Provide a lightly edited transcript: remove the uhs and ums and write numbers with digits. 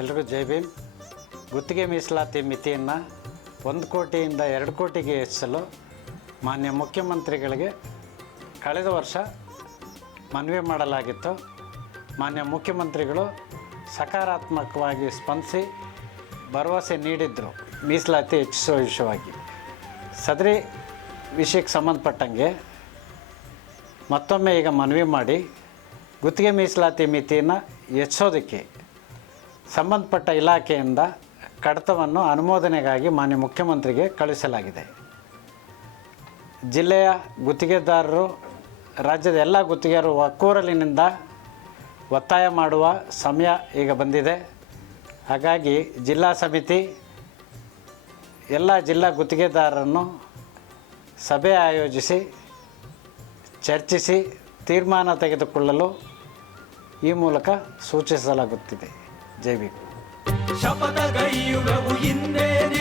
ಎಲ್ರಿಗೂ ಜೈ ಭೀಮ್. ಗುತ್ತಿಗೆ ಮೀಸಲಾತಿ ಮಿತಿಯನ್ನು 1 ಕೋಟಿಯಿಂದ 2 ಕೋಟಿಗೆ ಹೆಚ್ಚಿಸಲು ಮಾನ್ಯ ಮುಖ್ಯಮಂತ್ರಿಗಳಿಗೆ ಕಳೆದ ವರ್ಷ ಮನವಿ ಮಾಡಲಾಗಿತ್ತು. ಮಾನ್ಯ ಮುಖ್ಯಮಂತ್ರಿಗಳು ಸಕಾರಾತ್ಮಕವಾಗಿ ಸ್ಪಂದಿಸಿ ಭರವಸೆ ನೀಡಿದ್ದರು ಮೀಸಲಾತಿ ಹೆಚ್ಚಿಸುವ ವಿಷಯವಾಗಿ. ಸದರಿ ವಿಷಯಕ್ಕೆ ಸಂಬಂಧಪಟ್ಟಂಗೆ ಮತ್ತೊಮ್ಮೆ ಈಗ ಮನವಿ ಮಾಡಿ ಗುತ್ತಿಗೆ ಮೀಸಲಾತಿ ಮಿತಿಯನ್ನು ಹೆಚ್ಚಿಸೋದಕ್ಕೆ ಸಂಬಂಧಪಟ್ಟ ಇಲಾಖೆಯಿಂದ ಕಡತವನ್ನು ಅನುಮೋದನೆಗಾಗಿ ಮಾನ್ಯ ಮುಖ್ಯಮಂತ್ರಿಗೆ ಕಳುಹಿಸಲಾಗಿದೆ. ಜಿಲ್ಲೆಯ ಗುತ್ತಿಗೆದಾರರು, ರಾಜ್ಯದ ಎಲ್ಲ ಗುತ್ತಿಗೆದಾರರು ಒಕ್ಕೂರಲಿನಿಂದ ಒತ್ತಾಯ ಮಾಡುವ ಸಮಯ ಈಗ ಬಂದಿದೆ. ಹಾಗಾಗಿ ಜಿಲ್ಲಾ ಸಮಿತಿ ಎಲ್ಲ ಜಿಲ್ಲಾ ಗುತ್ತಿಗೆದಾರರನ್ನು ಸಭೆ ಆಯೋಜಿಸಿ ಚರ್ಚಿಸಿ ತೀರ್ಮಾನ ತೆಗೆದುಕೊಳ್ಳಲು ಈ ಮೂಲಕ ಸೂಚಿಸಲಾಗುತ್ತಿದೆ. ಜೈ ಭೀಮ್. ಶಪಥಗೈಯುಗವು ಇನ್ನೇನು